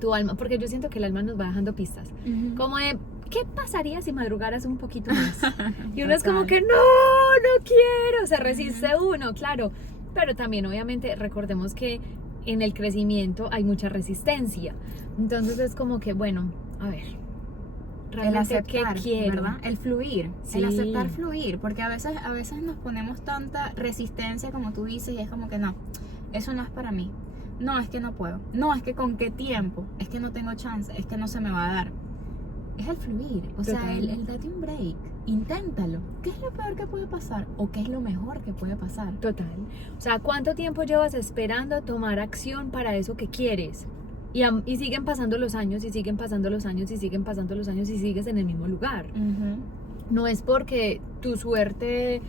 tu alma, porque yo siento que el alma nos va dejando pistas, como de ¿qué pasaría si madrugaras un poquito más? Y uno es como que no quiero, se resiste uno, claro, pero también obviamente recordemos que en el crecimiento hay mucha resistencia, entonces es como que bueno, a ver, realmente el aceptar, ¿qué quiero? ¿verdad? El fluir, Sí. el aceptar fluir, porque a veces nos ponemos tanta resistencia como tú dices, y es como que no, eso no es para mí, no, es que no puedo, no, es que con qué tiempo, es que no tengo chance, es que no se me va a dar. Es el fluir, o sea, el date un break, inténtalo. ¿Qué es lo peor que puede pasar? ¿O qué es lo mejor que puede pasar? Total. O sea, ¿cuánto tiempo llevas esperando tomar acción para eso que quieres? Y siguen pasando los años, y siguen pasando los años, y siguen pasando los años, y sigues en el mismo lugar. No es porque tu suerte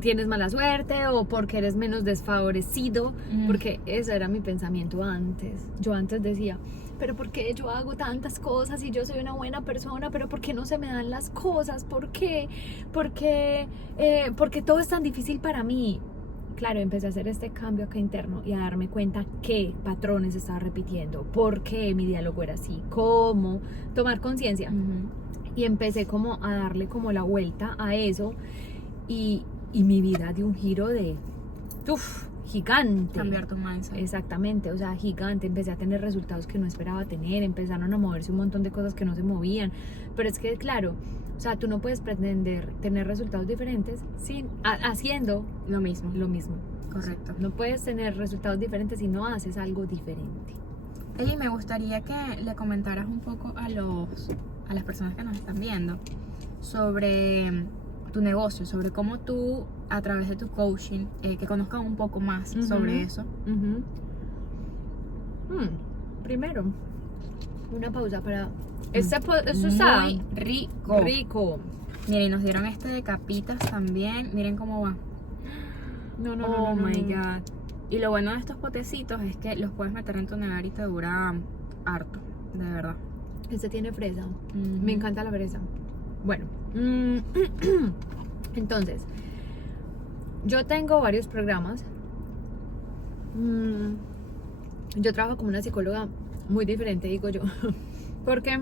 tienes mala suerte, o porque eres menos desfavorecido, porque ese era mi pensamiento antes. Yo antes decía, pero ¿por qué yo hago tantas cosas y yo soy una buena persona? ¿Pero por qué no se me dan las cosas? ¿Por qué? Porque todo es tan difícil para mí. Claro, empecé a hacer este cambio acá interno y a darme cuenta qué patrones estaba repitiendo, por qué mi diálogo era así, cómo tomar conciencia. Y empecé como a darle como la vuelta a eso, y mi vida dio un giro de gigante. Cambiar tu mindset. Exactamente, o sea, gigante. Empecé a tener resultados que no esperaba tener, empezaron a moverse un montón de cosas que no se movían, pero es que claro, o sea, tú no puedes pretender tener resultados diferentes haciendo Lo mismo. Correcto. No puedes tener resultados diferentes si no haces algo diferente. Eli, me gustaría que le comentaras un poco a las personas que nos están viendo sobre tu negocio, sobre cómo tú, a través de tu coaching, que conozcan un poco más sobre eso. Primero, una pausa para... Esto está muy rico. rico. Miren, y nos dieron este de capitas también. Miren cómo va. Oh my god. Y lo bueno de estos potecitos es que los puedes meter en tu nevera y te dura harto, de verdad. Este tiene fresa. Me encanta la fresa. Bueno, entonces, yo tengo varios programas. Yo trabajo como una psicóloga muy diferente, digo yo, porque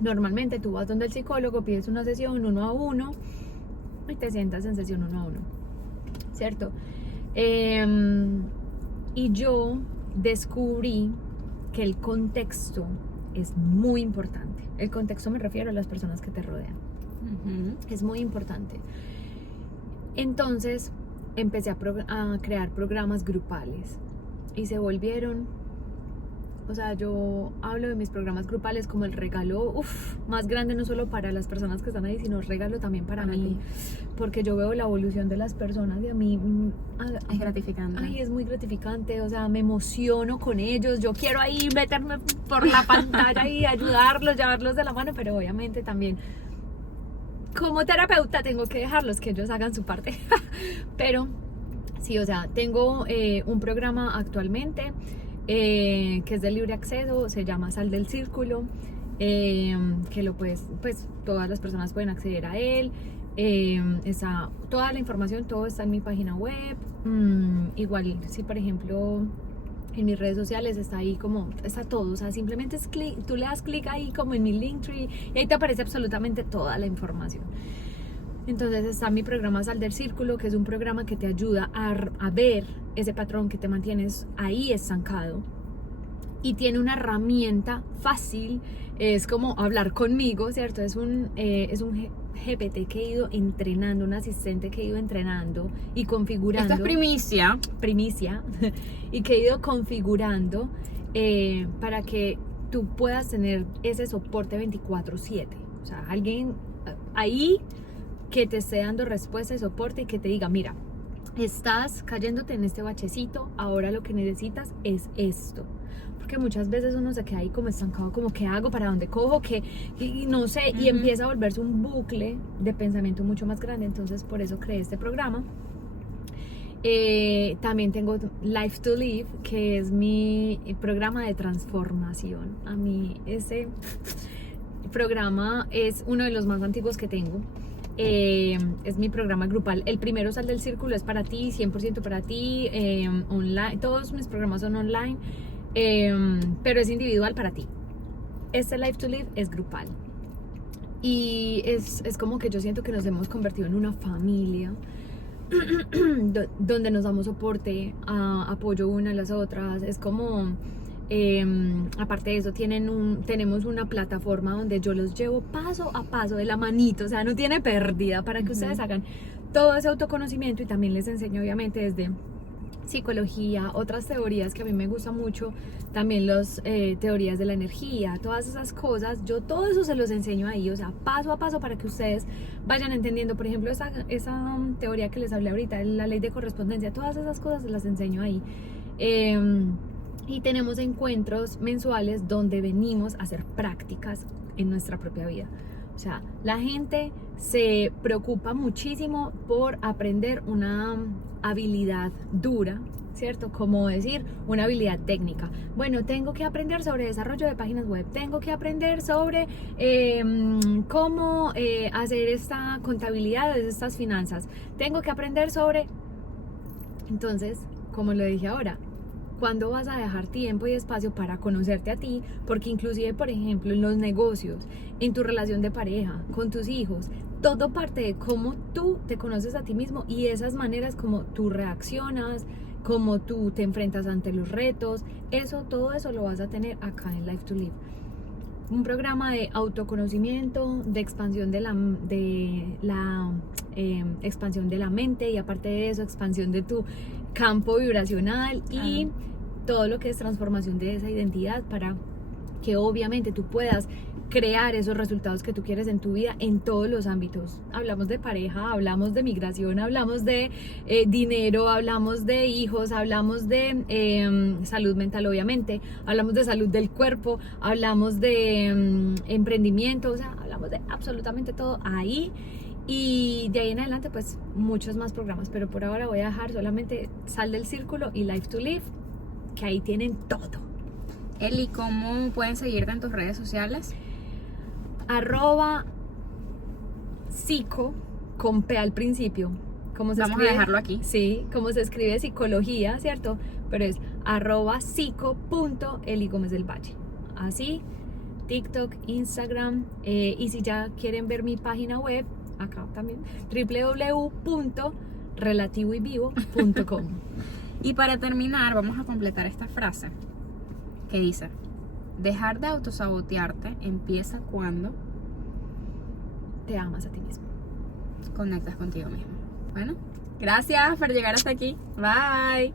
normalmente tú vas donde el psicólogo, pides una sesión 1 a 1 y te sientas en sesión 1 a 1, ¿cierto? Y yo descubrí que el contexto es muy importante. El contexto me refiero a las personas que te rodean. Es muy importante. Entonces, empecé a crear programas grupales y se volvieron, o sea, yo hablo de mis programas grupales como el regalo más grande, no solo para las personas que están ahí, sino regalo también para mí, porque yo veo la evolución de las personas y a mí es gratificante. Ay, es muy gratificante, o sea, me emociono con ellos, yo quiero ahí meterme por la pantalla y ayudarlos, llevarlos de la mano, pero obviamente también como terapeuta tengo que dejarlos que ellos hagan su parte. Pero sí, o sea, tengo un programa actualmente que es de libre acceso, se llama Sal del Círculo, que lo pues todas las personas pueden acceder a él. Está toda la información, todo está en mi página web. Igual, si por ejemplo en mis redes sociales está ahí como, está todo, o sea, simplemente es tú le das clic ahí como en mi Linktree y ahí te aparece absolutamente toda la información. Entonces está mi programa Sal del Círculo, que es un programa que te ayuda a ver ese patrón que te mantienes ahí estancado, y tiene una herramienta fácil, es como hablar conmigo, ¿cierto? Es un GPT que he ido entrenando, un asistente que he ido entrenando y configurando. Esto es primicia y que he ido configurando para que tú puedas tener ese soporte 24/7, o sea, alguien ahí que te esté dando respuesta y soporte y que te diga, mira, estás cayéndote en este bachecito, ahora lo que necesitas es esto. Porque muchas veces uno se queda ahí como estancado, como ¿qué hago? ¿Para dónde cojo? Y no sé, y empieza a volverse un bucle de pensamiento mucho más grande. Entonces por eso creé este programa. También tengo Life to Live, que es mi programa de transformación. A mí ese programa es uno de los más antiguos que tengo. Es mi programa grupal. El primero, Sal del Círculo, es para ti, 100% para ti, online. Todos mis programas son online, pero es individual para ti. Este Life to Live es grupal y es como que yo siento que nos hemos convertido en una familia donde nos damos soporte, apoyo una a las otras. Es como aparte de eso tenemos una plataforma donde yo los llevo paso a paso de la manito, o sea, no tiene pérdida, para que ustedes hagan todo ese autoconocimiento, y también les enseño obviamente desde psicología, otras teorías que a mí me gusta mucho, también las teorías de la energía, todas esas cosas, yo todo eso se los enseño ahí, o sea, paso a paso, para que ustedes vayan entendiendo. Por ejemplo, esa teoría que les hablé ahorita, la ley de correspondencia, todas esas cosas se las enseño ahí. Y tenemos encuentros mensuales donde venimos a hacer prácticas en nuestra propia vida. O sea, la gente se preocupa muchísimo por aprender una habilidad dura, ¿cierto? Como decir, una habilidad técnica. Bueno, tengo que aprender sobre desarrollo de páginas web, tengo que aprender sobre cómo hacer esta contabilidad de estas finanzas, tengo que aprender sobre... Entonces, como lo dije ahora, ¿cuándo vas a dejar tiempo y espacio para conocerte a ti? Porque inclusive, por ejemplo, en los negocios, en tu relación de pareja, con tus hijos, todo parte de cómo tú te conoces a ti mismo y esas maneras como tú reaccionas, cómo tú te enfrentas ante los retos. Todo eso lo vas a tener acá en Life to Live. Un programa de autoconocimiento, de expansión de la expansión de la mente, y aparte de eso, expansión de tu campo vibracional y todo lo que es transformación de esa identidad, para que obviamente tú puedas crear esos resultados que tú quieres en tu vida en todos los ámbitos. Hablamos de pareja, hablamos de migración, hablamos de dinero, hablamos de hijos, hablamos de salud mental, obviamente, hablamos de salud del cuerpo, hablamos de emprendimiento, o sea, hablamos de absolutamente todo ahí. Y de ahí en adelante pues muchos más programas, pero por ahora voy a dejar solamente Sal del Círculo y Life to Live, que ahí tienen todo. Eli, ¿cómo pueden seguirte en tus redes sociales? @psico con P al principio. Vamos a dejarlo aquí. Sí, como se escribe psicología, ¿cierto? Pero es @psico.eligomesdelvalle. Así, TikTok, Instagram, y si ya quieren ver mi página web, acá también, www.relativoyvivo.com. Y para terminar, vamos a completar esta frase que dice: dejar de autosabotearte empieza cuando te amas a ti mismo, conectas contigo mismo. Bueno, Gracias por llegar hasta aquí. Bye.